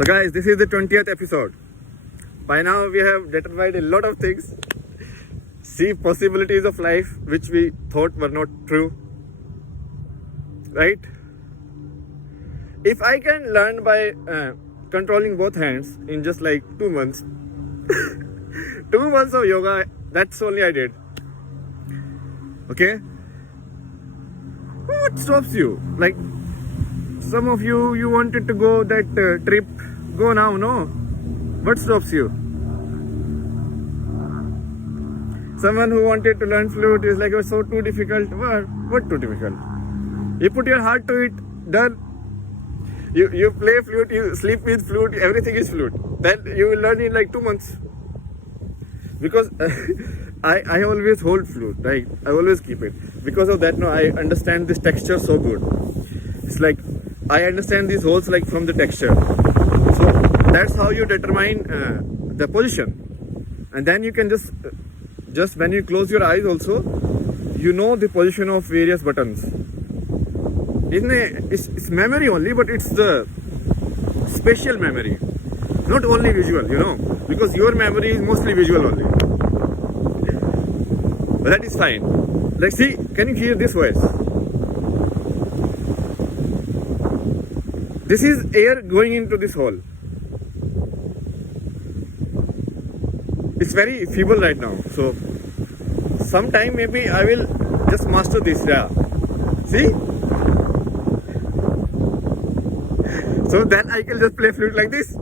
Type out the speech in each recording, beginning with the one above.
So guys, this is the 20th episode. By now we have determined a lot of things. See possibilities of life which we thought were not true. Right? If I can learn by controlling both hands in just like 2 months, 2 months of yoga, that's only I did. Okay? What stops you? Like, some of you wanted to go that trip. Go now, no? What stops you? Someone who wanted to learn flute is like, oh, so too difficult. What too difficult? You put your heart to it, done. You play flute, you sleep with flute, everything is flute. Then you will learn in like 2 months. Because I always hold flute, right? I always keep it. Because of that, no, I understand this texture so good. It's like, I understand these holes like from the texture. So that's how you determine the position. And then you can just when you close your eyes also, you know the position of various buttons. It's memory only, but it's the spatial memory. Not only visual, because your memory is mostly visual only. But that is fine. Like, see, can you hear this voice? This is air going into this hole. It's very feeble right now. So, sometime maybe I will just master this. Yeah. See? So then I can just play flute like this.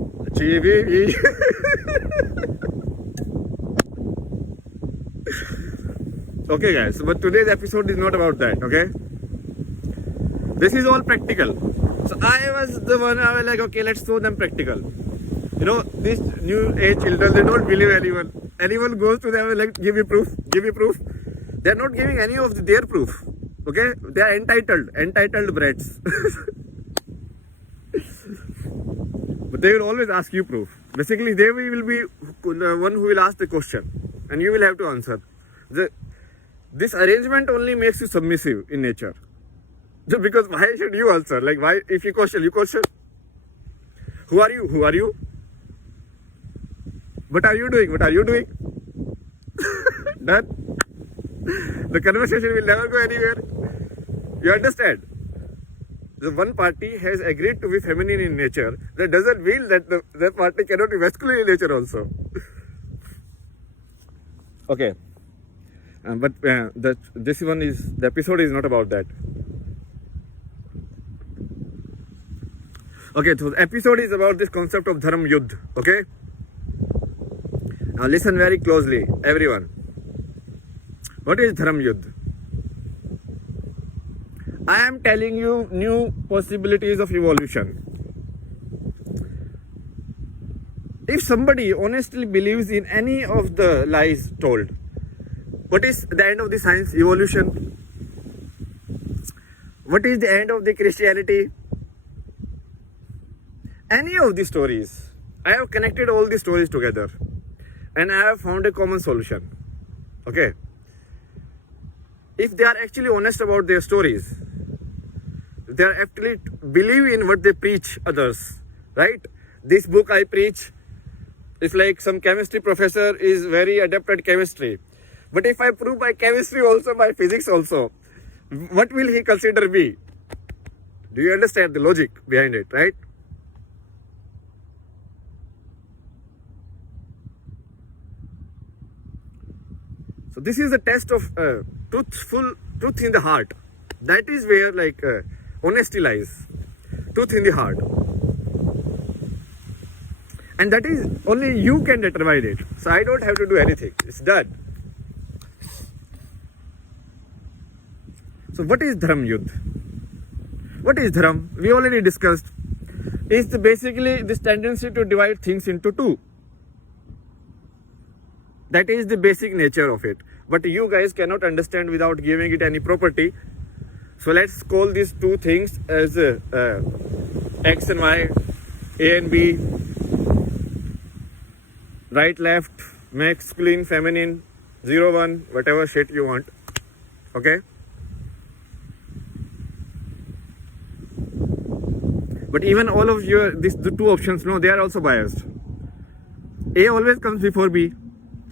Okay guys, but today's episode is not about that, okay? This is all practical. So I was the one, I was like, okay, let's show them practical. These new age children, they don't believe anyone. Anyone goes to them like, give me proof, give me proof. They're not giving any of their proof, okay? They are entitled brats. But they will always ask you proof. Basically, they will be the one who will ask the question, and you will have to answer. This arrangement only makes you submissive in nature. Just because why should you answer? Like, why? If you question. Who are you? Who are you? What are you doing? What are you doing? Done. The conversation will never go anywhere. You understand? The one party has agreed to be feminine in nature. That doesn't mean that the party cannot be masculine in nature also. Okay. But the episode is not about that. Okay, so the episode is about this concept of Dharam Yudh. Okay? Now listen very closely, everyone. What is Dharam Yudh? I am telling you new possibilities of evolution. If somebody honestly believes in any of the lies told, what is the end of the science? Evolution. What is the end of the Christianity? Any of the stories. I have connected all the stories together. And I have found a common solution. Okay. If they are actually honest about their stories, they are actually believe in what they preach others, right? This book I preach is like some chemistry professor is very adept at chemistry. But if I prove my chemistry also, my physics also, what will he consider me? Do you understand the logic behind it, right? So this is a test of truth in the heart. That is where honesty lies. Truth in the heart. And that is only you can determine it. So I don't have to do anything. It's done. So what is Dharam Yudh? What is Dharam? We already discussed. It's basically this tendency to divide things into two. That is the basic nature of it. But you guys cannot understand without giving it any property. So let's call these two things as X and Y, A and B, right, left, masculine, feminine, 0, 1, whatever shit you want. Okay? But even all of the two options, no, they are also biased. A always comes before B.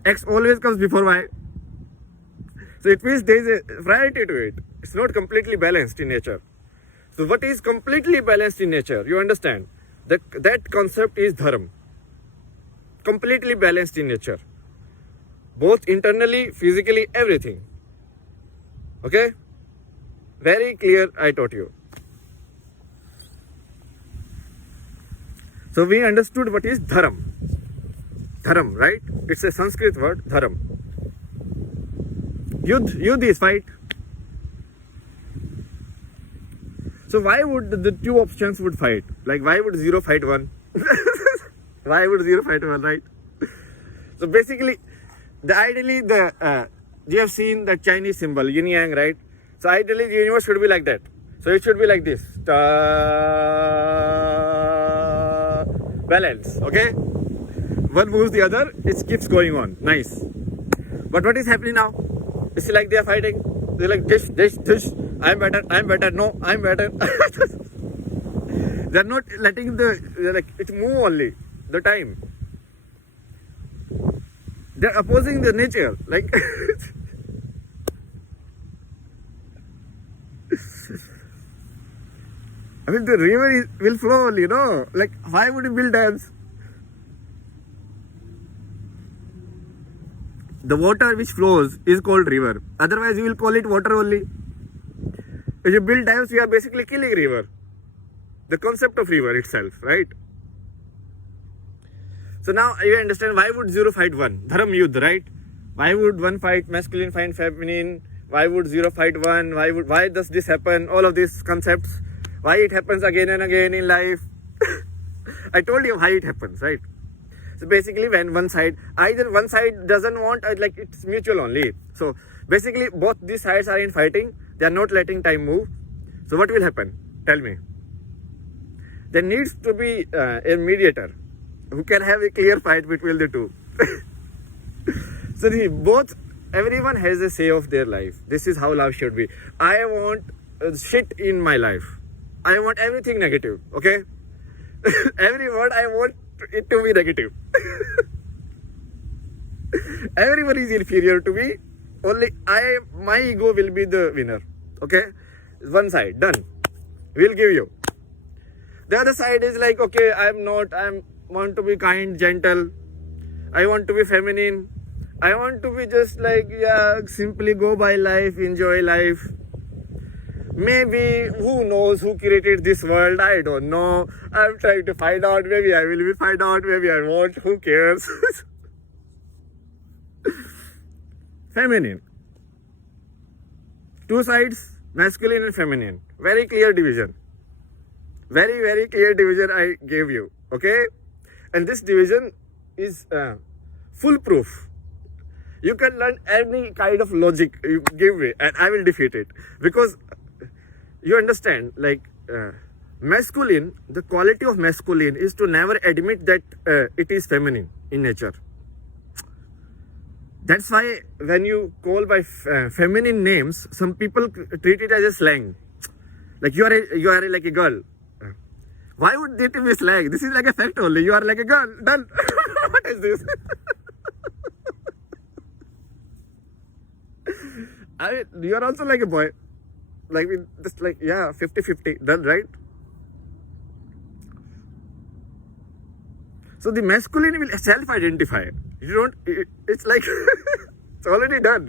X always comes before Y. So it means there is a variety to it. It's not completely balanced in nature. So what is completely balanced in nature? You understand? That concept is dharma. Completely balanced in nature. Both internally, physically, everything. Okay? Very clear, I taught you. So we understood what is dharma. Dharma, right? It's a Sanskrit word, dharma. Yudh is fight. So why would the two options would fight? Like why would 0 fight 1? Why would 0 fight 1, right? So basically, ideally you have seen the Chinese symbol, yin yang, right? So ideally the universe should be like that. So it should be like this. Balance, okay? One moves the other, it keeps going on. Nice. But what is happening now? It's like they are fighting. They're like this. I'm better. No, I'm better. They're not letting it move only the time. They're opposing the nature. Like I mean, the river will flow only, no? Like, why would you build dams? The water which flows is called river. Otherwise, you will call it water only. If you build dams, you are basically killing river. The concept of river itself, right? So now you understand why would 0 fight 1? Dharma Yudh, right? Why would 1 fight masculine, fight feminine? Why would 0 fight 1? Why does this happen? All of these concepts. Why it happens again and again in life. I told you why it happens, right? So basically when either one side doesn't want, like it's mutual only. So basically both these sides are in fighting. They are not letting time move. So what will happen? Tell me. There needs to be a mediator who can have a clear fight between the two. So everyone has a say of their life. This is how love should be. I want shit in my life. I want everything negative, okay? Every word I want it to be negative. Everyone is inferior to me. Only my ego will be the winner, okay? One side, done. We'll give you. The other side is like, okay, I want to be kind, gentle. I want to be feminine. I want to be just like, simply go by life, enjoy life. Maybe, who knows who created this world? I don't know. I'm trying to find out. Maybe I will find out. Maybe I won't. Who cares? Feminine. Two sides, masculine and feminine. Very clear division. Very, very clear division I gave you. Okay? And this division is foolproof. You can learn any kind of logic you give me and I will defeat it. Because you understand, like masculine, the quality of masculine is to never admit that it is feminine in nature. That's why when you call by feminine names, some people treat it as a slang. Like you are like a girl. Why would it be slang? This is like a fact only. You are like a girl. Done. What is this? You are also like a boy. Like, just like, 50-50, done, right? So the masculine will self-identify. You don't, it's like, it's already done.